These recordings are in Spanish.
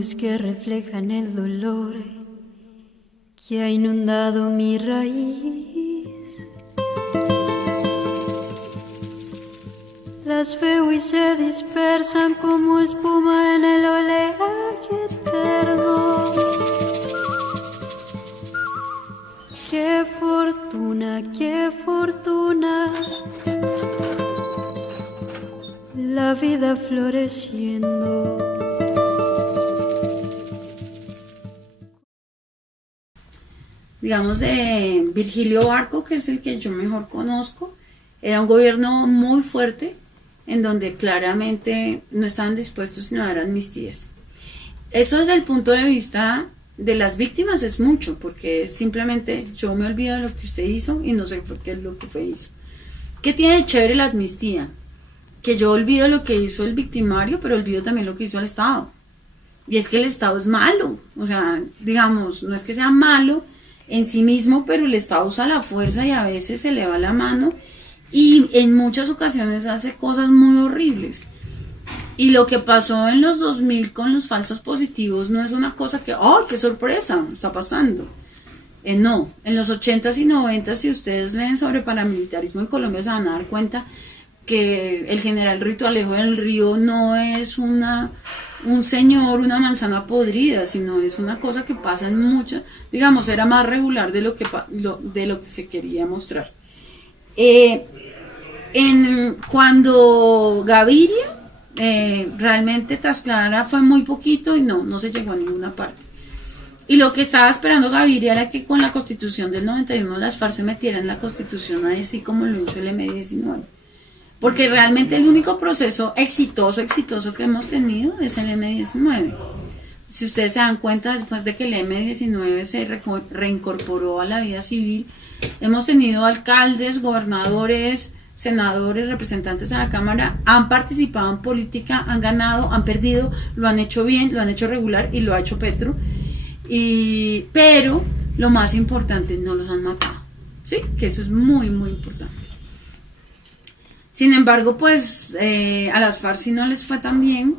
nubes que reflejan el dolor que ha inundado mi raíz. Las veo y se dispersan como espuma en el oleaje eterno. ¡Qué fortuna, qué fortuna! La vida floreciendo. Digamos, de Virgilio Barco, que es el que yo mejor conozco, era un gobierno muy fuerte, en donde claramente no estaban dispuestos ni a dar amnistías. Eso desde el punto de vista de las víctimas es mucho, porque simplemente yo me olvido de lo que usted hizo y no sé qué es lo que fue hizo. ¿Qué tiene de chévere la amnistía? Que yo olvido lo que hizo el victimario, pero olvido también lo que hizo el Estado. Y es que el Estado es malo, o sea, digamos, no es que sea malo en sí mismo, pero el Estado usa la fuerza y a veces se le va la mano y en muchas ocasiones hace cosas muy horribles. Y lo que pasó en los 2000 con los falsos positivos no es una cosa que, ¡oh, qué sorpresa! Está pasando. No, en los 80s y 90s, si ustedes leen sobre paramilitarismo en Colombia, se van a dar cuenta que el general Rito Alejo del Río no es un señor, una manzana podrida, sino es una cosa que pasa en muchas, digamos, era más regular de lo que se quería mostrar. Cuando Gaviria, realmente tras Clara fue muy poquito y no se llegó a ninguna parte. Y lo que estaba esperando Gaviria era que con la Constitución del 91 las FARC se metieran en la Constitución, así como lo hizo el M-19. Porque realmente el único proceso exitoso que hemos tenido es el M-19. Si ustedes se dan cuenta, después de que el M-19 se reincorporó a la vida civil, hemos tenido alcaldes, gobernadores, senadores, representantes en la Cámara, han participado en política, han ganado, han perdido, lo han hecho bien, lo han hecho regular y lo ha hecho Petro. Pero lo más importante, no los han matado, ¿sí? Que eso es muy, muy importante. Sin embargo, pues a las FARC sí no les fue tan bien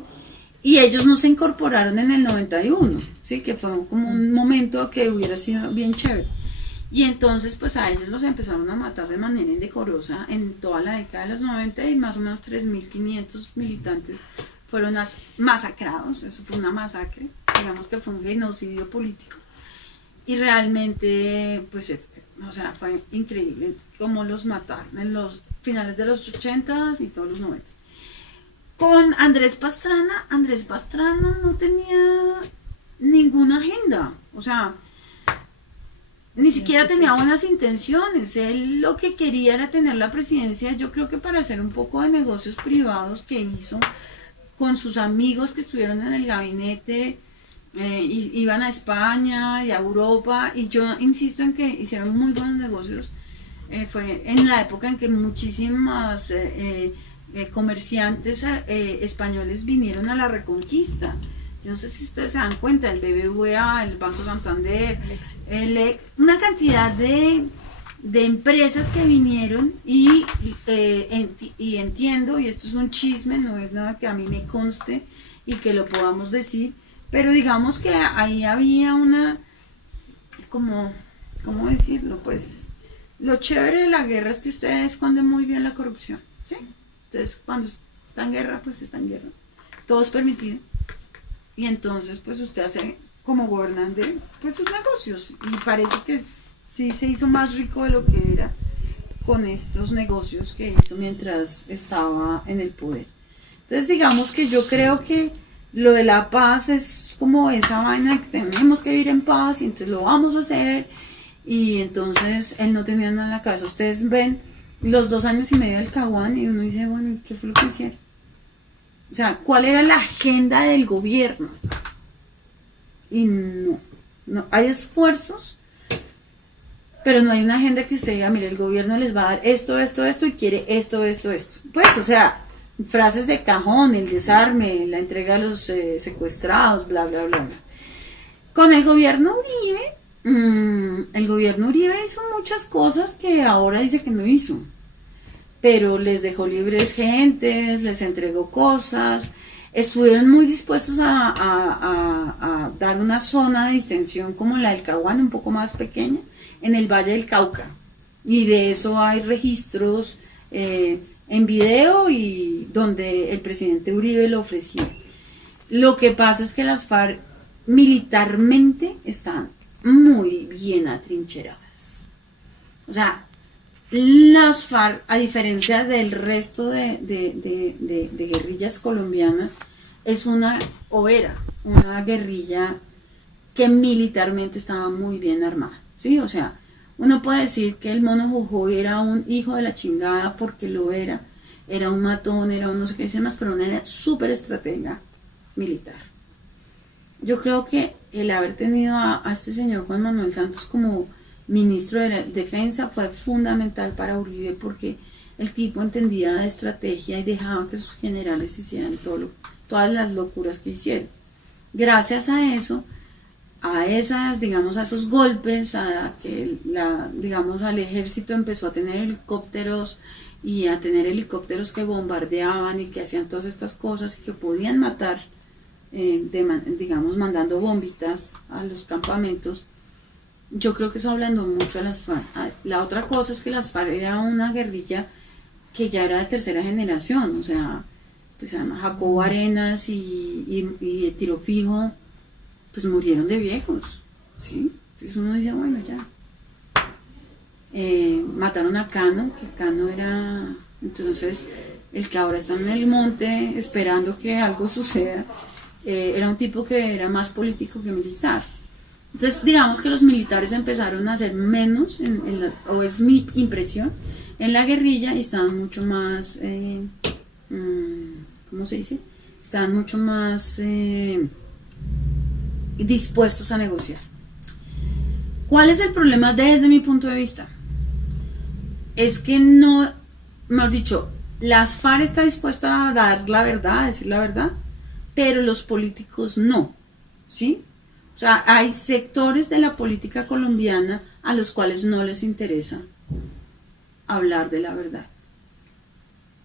y ellos no se incorporaron en el 91, ¿sí? Que fue como un momento que hubiera sido bien chévere. Y entonces pues a ellos los empezaron a matar de manera indecorosa en toda la década de los 90 y más o menos 3.500 militantes fueron masacrados. Eso fue una masacre, digamos que fue un genocidio político y realmente pues o sea, fue increíble cómo los mataron en los finales de los 80s y todos los 90s. Con Andrés Pastrana no tenía ninguna agenda, o sea, ni siquiera tenía buenas intenciones. Él lo que quería era tener la presidencia, yo creo que para hacer un poco de negocios privados que hizo con sus amigos que estuvieron en el gabinete, iban a España y a Europa, y yo insisto en que hicieron muy buenos negocios. Fue en la época en que muchísimas comerciantes españoles vinieron a la Reconquista. Yo no sé si ustedes se dan cuenta, el BBVA, el Banco Santander, una cantidad de empresas que vinieron y entiendo, y esto es un chisme, no es nada que a mí me conste y que lo podamos decir, pero digamos que ahí había una, ¿cómo decirlo? Pues lo chévere de la guerra es que usted esconde muy bien la corrupción, ¿sí? Entonces cuando está en guerra, pues está en guerra, todo es permitido. Y entonces pues usted hace como gobernante pues sus negocios y parece que sí se hizo más rico de lo que era con estos negocios que hizo mientras estaba en el poder. Entonces digamos que yo creo que lo de la paz es como esa vaina que tenemos que vivir en paz y entonces lo vamos a hacer, y entonces él no tenía nada en la cabeza. Ustedes ven los 2 años y medio del Caguán y uno dice, bueno, ¿qué fue lo que hicieron? O sea, ¿cuál era la agenda del gobierno? Y no, hay esfuerzos, pero no hay una agenda que usted diga, mire, el gobierno les va a dar esto y quiere esto. Pues, o sea, frases de cajón, el desarme, la entrega a los secuestrados, bla, bla, bla, bla. Con el gobierno Uribe hizo muchas cosas que ahora dice que no hizo. Pero les dejó libres gentes, les entregó cosas, estuvieron muy dispuestos a dar una zona de distensión como la del Caguán, un poco más pequeña, en el Valle del Cauca. Y de eso hay registros en video y donde el presidente Uribe lo ofrecía. Lo que pasa es que las FARC militarmente están muy bien atrincheradas. O sea, las FARC, a diferencia del resto de guerrillas colombianas, es una guerrilla que militarmente estaba muy bien armada, ¿sí? O sea, uno puede decir que el Mono Jujuy era un hijo de la chingada porque lo era un matón, era un no sé qué dice más, pero una súper estratega militar. Yo creo que el haber tenido a este señor Juan Manuel Santos como ministro de la Defensa fue fundamental para Uribe, porque el tipo entendía de estrategia y dejaba que sus generales hicieran todas las locuras que hicieron. Gracias a eso, a esas, digamos, a esos golpes, a que digamos, al ejército empezó a tener helicópteros y a tener helicópteros que bombardeaban y que hacían todas estas cosas y que podían matar, digamos, mandando bombitas a los campamentos. Yo creo que eso hablando mucho a las FARC. La otra cosa es que las FARC era una guerrilla que ya era de tercera generación, o sea, pues además Jacobo Arenas y Tiro Fijo, pues murieron de viejos, ¿sí? Entonces uno dice, bueno, ya. Mataron a Cano, que Cano era, entonces, el que ahora está en el monte esperando que algo suceda, era un tipo que era más político que militar. Entonces, digamos que los militares empezaron a hacer menos, o es mi impresión, en la guerrilla y estaban mucho más, ¿cómo se dice? Estaban mucho más dispuestos a negociar. ¿Cuál es el problema desde mi punto de vista? Es que no, mejor dicho, las FARC está dispuesta a dar la verdad, a decir la verdad, pero los políticos no, ¿sí? O sea, hay sectores de la política colombiana a los cuales no les interesa hablar de la verdad.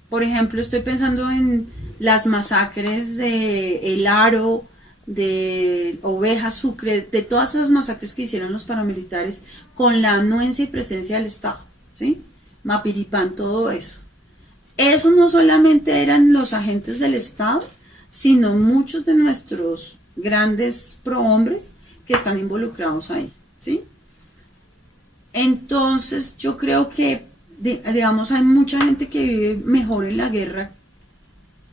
Por ejemplo, estoy pensando en las masacres de El Aro, de Oveja, Sucre, de todas esas masacres que hicieron los paramilitares con la anuencia y presencia del Estado, ¿sí? Mapiripán, todo eso. Eso no solamente eran los agentes del Estado, sino muchos de nuestros grandes prohombres que están involucrados ahí, ¿sí? Entonces yo creo que, digamos, hay mucha gente que vive mejor en la guerra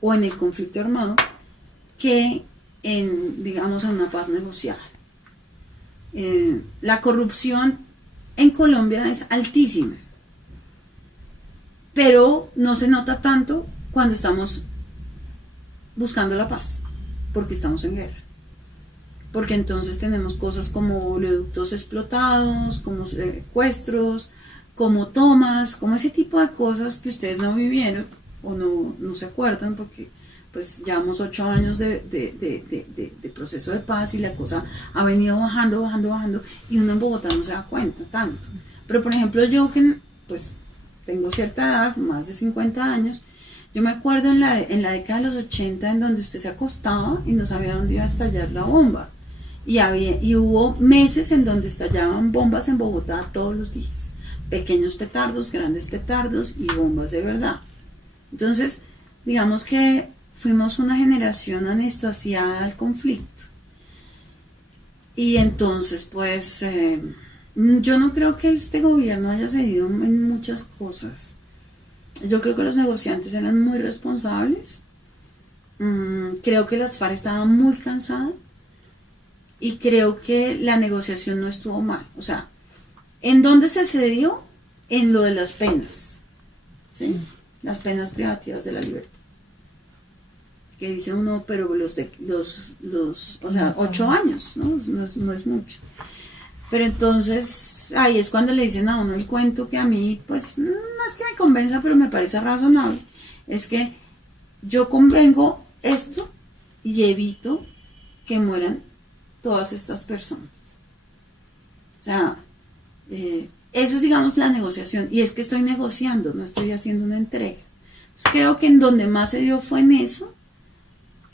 o en el conflicto armado que digamos, en una paz negociada. La corrupción en Colombia es altísima, pero no se nota tanto cuando estamos buscando la paz, porque estamos en guerra. Porque entonces tenemos cosas como oleoductos explotados, como secuestros, como tomas, como ese tipo de cosas que ustedes no vivieron o no se acuerdan, porque pues llevamos 8 años de proceso de paz y la cosa ha venido bajando, y uno en Bogotá no se da cuenta tanto. Pero por ejemplo yo que pues tengo cierta edad, más de 50 años, yo me acuerdo en la década de los 80 en donde usted se acostaba y no sabía dónde iba a estallar la bomba. Y hubo meses en donde estallaban bombas en Bogotá todos los días. Pequeños petardos, grandes petardos y bombas de verdad. Entonces, digamos que fuimos una generación anestesiada al conflicto. Y entonces, pues, yo no creo que este gobierno haya cedido en muchas cosas. Yo creo que los negociantes eran muy responsables. Creo que las FARC estaban muy cansadas. Y creo que la negociación no estuvo mal. O sea, ¿en dónde se cedió? En lo de las penas. ¿Sí? Las penas privativas de la libertad. Que dice uno, pero o sea, 8 años, ¿no? No es mucho. Pero entonces, ahí es cuando le dicen a uno el cuento que a mí, pues, no es que me convenza, pero me parece razonable. Es que yo convengo esto y evito que mueran todas estas personas. O sea, eso es, digamos, la negociación. Y es que estoy negociando, no estoy haciendo una entrega. Entonces, creo que en donde más se dio fue en eso,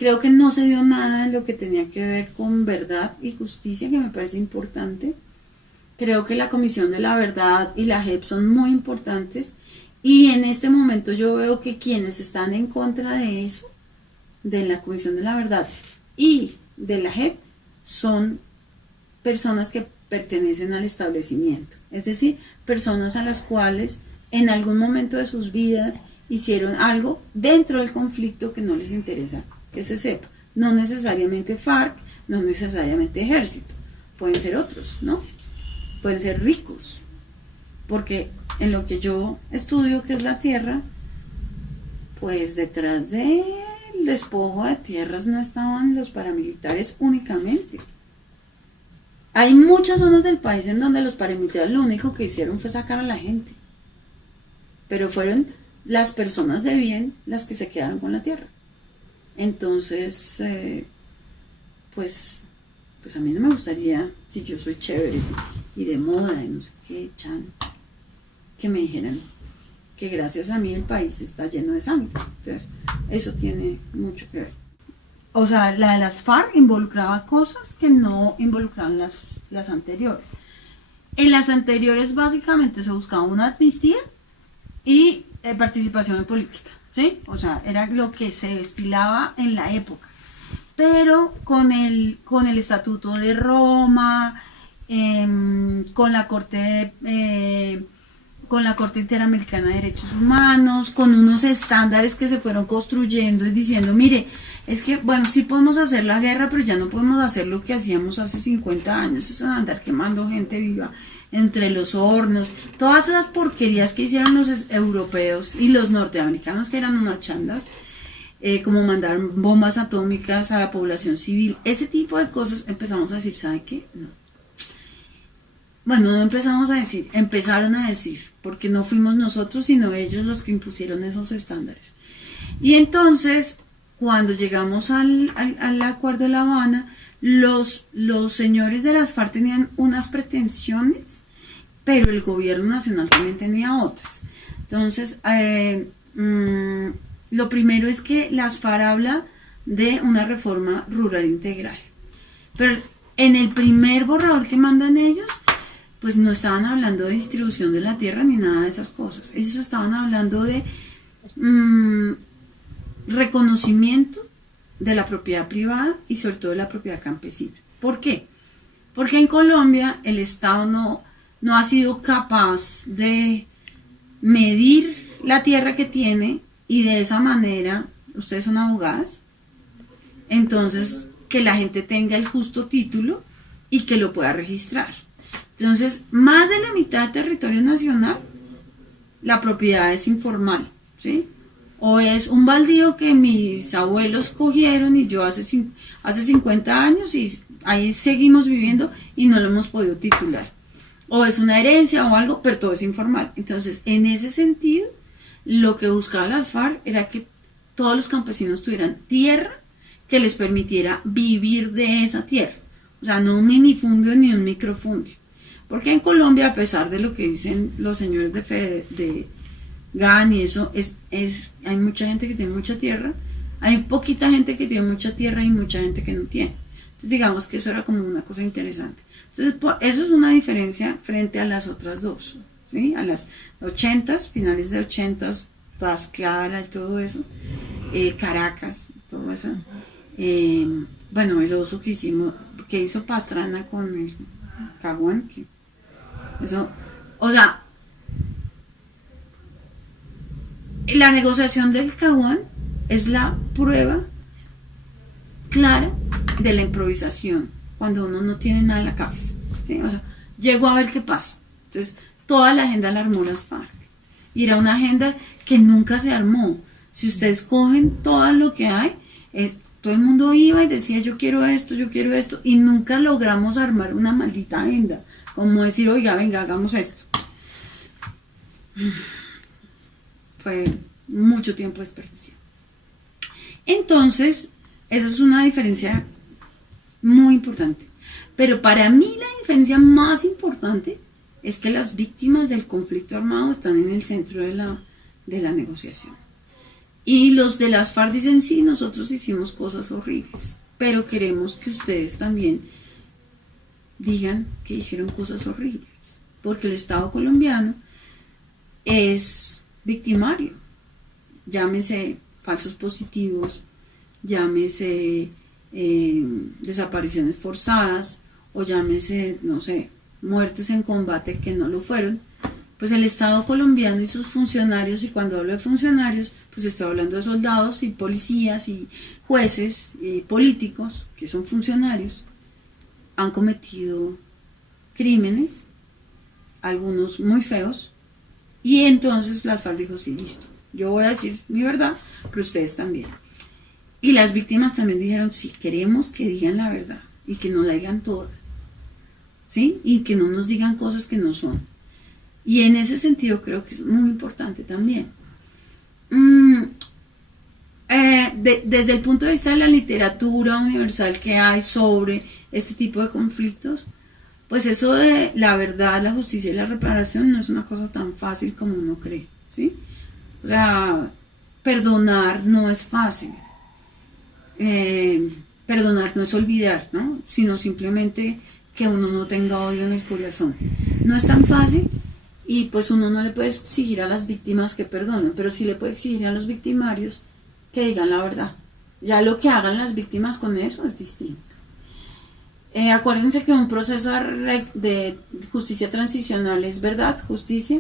Creo que no se dio nada en lo que tenía que ver con verdad y justicia, que me parece importante. Creo que la Comisión de la Verdad y la JEP son muy importantes. Y en este momento yo veo que quienes están en contra de eso, de la Comisión de la Verdad y de la JEP, son personas que pertenecen al establecimiento. Es decir, personas a las cuales en algún momento de sus vidas hicieron algo dentro del conflicto que no les interesa que se sepa. No necesariamente FARC, no necesariamente ejército. Pueden ser otros, ¿no? Pueden ser ricos. Porque en lo que yo estudio, que es la tierra, pues detrás del despojo de tierras no estaban los paramilitares únicamente. Hay muchas zonas del país en donde los paramilitares lo único que hicieron fue sacar a la gente. Pero fueron las personas de bien las que se quedaron con la tierra. Entonces, pues a mí no me gustaría, si yo soy chévere y de moda y no sé qué, que me dijeran que gracias a mí el país está lleno de sangre. Entonces, eso tiene mucho que ver. O sea, la de las FARC involucraba cosas que no involucraban las anteriores. En las anteriores básicamente se buscaba una amnistía y participación en política, ¿sí? O sea, era lo que se estilaba en la época. Pero con el Estatuto de Roma, con la Corte Interamericana de Derechos Humanos, con unos estándares que se fueron construyendo y diciendo, mire, es que, bueno, sí podemos hacer la guerra, pero ya no podemos hacer lo que hacíamos hace 50 años, es andar quemando gente viva entre los hornos, todas esas porquerías que hicieron los europeos y los norteamericanos, que eran unas chandas, como mandar bombas atómicas a la población civil, ese tipo de cosas. Empezamos a decir, ¿sabe qué? No. Bueno, no empezamos a decir, empezaron a decir, porque no fuimos nosotros, sino ellos los que impusieron esos estándares. Y entonces, cuando llegamos al Acuerdo de La Habana, los señores de las FARC tenían unas pretensiones, pero el gobierno nacional también tenía otras. Entonces, lo primero es que las FARC habla de una reforma rural integral. Pero en el primer borrador que mandan ellos, pues no estaban hablando de distribución de la tierra ni nada de esas cosas. Ellos estaban hablando de reconocimiento de la propiedad privada y sobre todo de la propiedad campesina. ¿Por qué? Porque en Colombia el Estado no ha sido capaz de medir la tierra que tiene y de esa manera, ustedes son abogadas, entonces que la gente tenga el justo título y que lo pueda registrar. Entonces, más de la mitad del territorio nacional, la propiedad es informal, ¿sí? O es un baldío que mis abuelos cogieron y yo hace 50 años y ahí seguimos viviendo y no lo hemos podido titular. O es una herencia o algo, pero todo es informal. Entonces, en ese sentido, lo que buscaba las FARC era que todos los campesinos tuvieran tierra que les permitiera vivir de esa tierra. O sea, no un minifundio ni un microfundio. Porque en Colombia, a pesar de lo que dicen los señores de GAN y eso, hay mucha gente que tiene mucha tierra, hay poquita gente que tiene mucha tierra y mucha gente que no tiene. Entonces digamos que eso era como una cosa interesante. Entonces eso es una diferencia frente a las otras dos, ¿sí? A las 80s, finales de 80s, Tlaxcala y todo eso, Caracas, todo eso. Bueno, el oso que hizo Pastrana con el Caguán, eso, o sea, la negociación del Caguán es la prueba clara de la improvisación cuando uno no tiene nada en la cabeza, ¿sí? O sea, llego a ver qué pasa. Entonces, toda la agenda la armó las FARC y era una agenda que nunca se armó. Si ustedes cogen todo lo que hay, todo el mundo iba y decía yo quiero esto y nunca logramos armar una maldita agenda, como decir, oiga, venga, hagamos esto. Fue mucho tiempo desperdiciado. Entonces, esa es una diferencia muy importante. Pero para mí la diferencia más importante es que las víctimas del conflicto armado están en el centro de la negociación. Y los de las FARC dicen, sí, nosotros hicimos cosas horribles, pero queremos que ustedes también digan que hicieron cosas horribles, porque el Estado colombiano es victimario, llámese falsos positivos, llámese desapariciones forzadas, o llámese, no sé, muertes en combate que no lo fueron. Pues el Estado colombiano y sus funcionarios, y cuando hablo de funcionarios, pues estoy hablando de soldados y policías y jueces y políticos, que son funcionarios, han cometido crímenes, algunos muy feos, y entonces la FARC dijo, sí, listo, yo voy a decir mi verdad, pero ustedes también. Y las víctimas también dijeron, sí, queremos que digan la verdad, y que no la digan toda, ¿sí? Y que no nos digan cosas que no son. Y en ese sentido creo que es muy importante también. Desde el punto de vista de la literatura universal que hay sobre este tipo de conflictos, pues eso de la verdad, la justicia y la reparación no es una cosa tan fácil como uno cree, ¿sí? O sea, perdonar no es fácil. Perdonar no es olvidar, ¿no? Sino simplemente que uno no tenga odio en el corazón. No es tan fácil. Y pues uno no le puede exigir a las víctimas que perdonen, pero sí le puede exigir a los victimarios que digan la verdad. Ya lo que hagan las víctimas con eso es distinto. Acuérdense que un proceso de justicia transicional es verdad, justicia,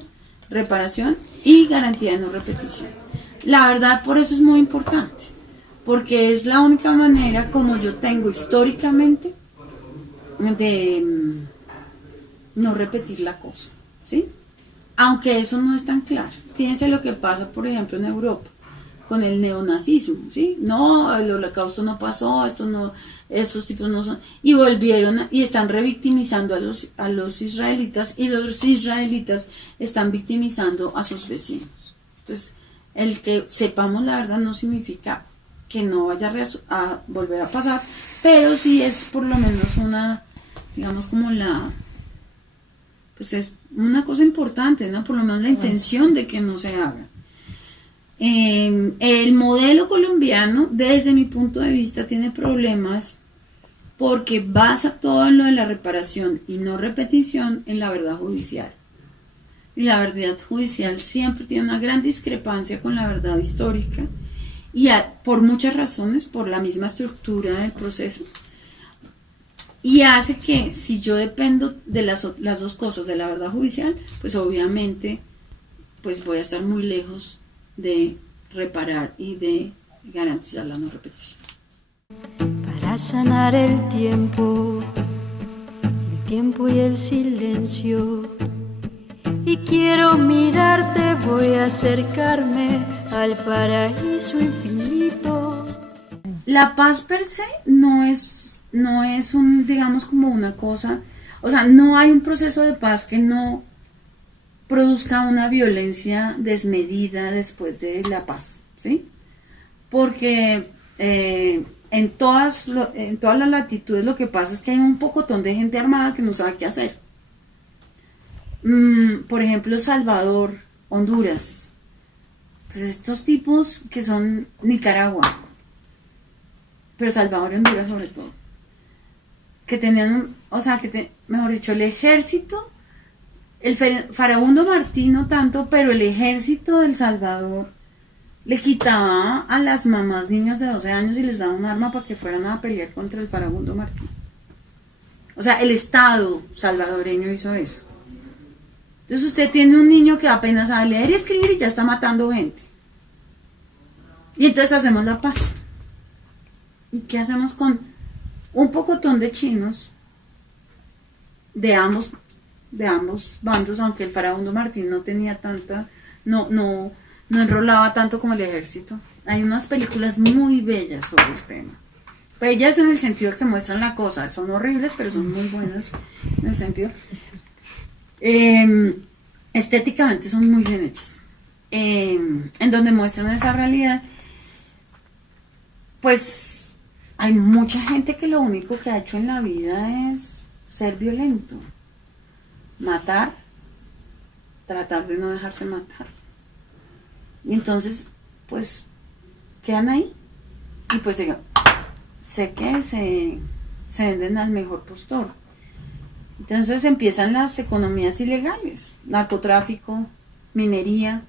reparación y garantía de no repetición. La verdad por eso es muy importante, porque es la única manera como yo tengo históricamente de no repetir la cosa, ¿sí? Aunque eso no es tan claro. Fíjense lo que pasa, por ejemplo, en Europa, con el neonazismo, ¿sí? No, el holocausto no pasó, estos tipos no son... Y volvieron y están revictimizando a los israelitas, y los israelitas están victimizando a sus vecinos. Entonces, el que sepamos la verdad no significa que no vaya a volver a pasar, pero sí es por lo menos una, digamos, como pues es una cosa importante, ¿no? Por lo menos la intención de que no se haga. El modelo colombiano, desde mi punto de vista, tiene problemas porque basa todo en lo de la reparación y no repetición en la verdad judicial. Y la verdad judicial siempre tiene una gran discrepancia con la verdad histórica, y por muchas razones, por la misma estructura del proceso. Y hace que si yo dependo de las dos cosas, de la verdad judicial, pues obviamente pues voy a estar muy lejos de reparar y de garantizar la no repetición. Para sanar el tiempo y el silencio, y quiero mirarte, voy a acercarme al paraíso infinito. La paz per se no es un, digamos, como una cosa, o sea, no hay un proceso de paz que no produzca una violencia desmedida después de la paz, ¿sí? Porque en todas las latitudes lo que pasa es que hay un pocotón de gente armada que no sabe qué hacer. Por ejemplo, El Salvador, Honduras, pues estos tipos que son Nicaragua, pero Salvador y Honduras sobre todo, que tenían, o sea, mejor dicho, el ejército, el Farabundo Martí no tanto, pero el ejército del Salvador le quitaba a las mamás niños de 12 años y les daba un arma para que fueran a pelear contra el Farabundo Martí. O sea, el Estado salvadoreño hizo eso. Entonces usted tiene un niño que apenas sabe leer y escribir y ya está matando gente. Y entonces hacemos la paz. ¿Y qué hacemos con un pocotón de chinos de ambos bandos? Aunque el Farabundo Martín no tenía tanta, no enrolaba tanto como el ejército. Hay unas películas muy bellas sobre el tema. Bellas en el sentido que muestran la cosa, son horribles, pero son muy buenas en el sentido. Estéticamente son muy bien hechas, en donde muestran esa realidad. Pues hay mucha gente que lo único que ha hecho en la vida es ser violento, matar, tratar de no dejarse matar, y entonces pues quedan ahí y pues sé que se venden al mejor postor. Entonces empiezan las economías ilegales, narcotráfico, minería,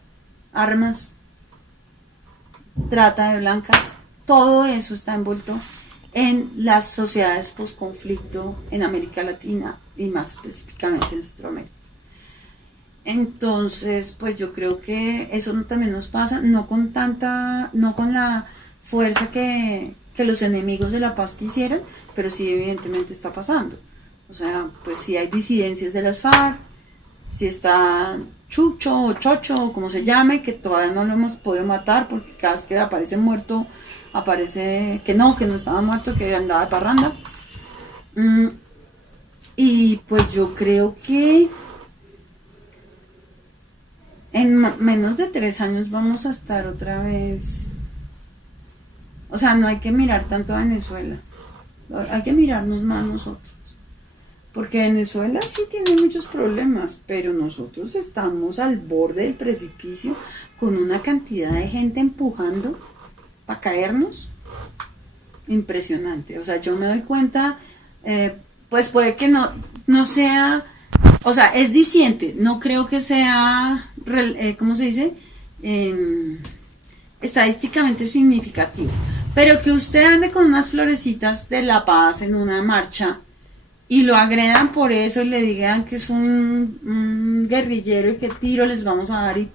armas, trata de blancas, todo eso está envuelto en las sociedades posconflicto en América Latina y más específicamente en Centroamérica. Entonces, pues yo creo que eso también nos pasa, no con la fuerza que los enemigos de la paz quisieran, pero sí evidentemente está pasando. O sea, pues sí hay disidencias de las FARC, sí está Chucho o Chocho, o como se llame, que todavía no lo hemos podido matar porque cada vez que aparece muerto, aparece que no estaba muerto, que andaba de parranda. Y pues yo creo que en menos de 3 años vamos a estar otra vez. O sea, no hay que mirar tanto a Venezuela, hay que mirarnos más nosotros. Porque Venezuela sí tiene muchos problemas, pero nosotros estamos al borde del precipicio con una cantidad de gente empujando para caernos. Impresionante. O sea, yo me doy cuenta, pues puede que no sea, o sea, es diciente, no creo que sea, ¿cómo se dice? Estadísticamente significativo. Pero que usted ande con unas florecitas de la paz en una marcha y lo agredan por eso y le digan que es un guerrillero y que tiro les vamos a dar y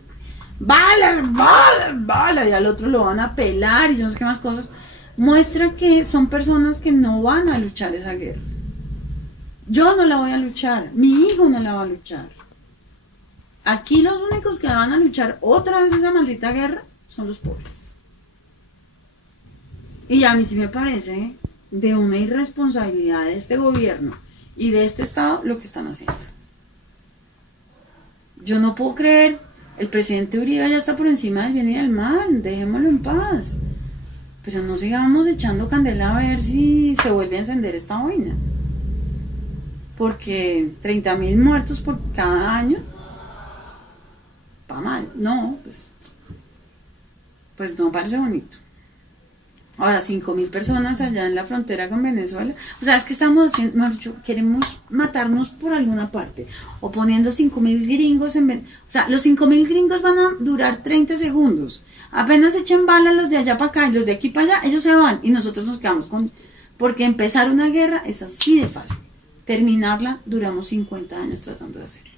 bala, y al otro lo van a pelar y yo no sé qué más cosas, muestra que son personas que no van a luchar esa guerra. Yo no la voy a luchar, mi hijo no la va a luchar. Aquí los únicos que van a luchar otra vez esa maldita guerra son los pobres. Y a mí sí me parece de una irresponsabilidad de este gobierno y de este Estado lo que están haciendo. Yo no puedo creer, el presidente Uribe ya está por encima del bien y del mal, dejémoslo en paz. Pero no sigamos echando candela a ver si se vuelve a encender esta vaina. Porque 30.000 muertos por cada año, pa' mal, no, pues no parece bonito. Ahora, 5.000 personas allá en la frontera con Venezuela. O sea, es que estamos haciendo, queremos matarnos por alguna parte. O poniendo 5.000 gringos o sea, los 5.000 gringos van a durar 30 segundos. Apenas echen bala los de allá para acá y los de aquí para allá, ellos se van y nosotros nos quedamos con... Porque empezar una guerra es así de fácil. Terminarla, duramos 50 años tratando de hacerlo.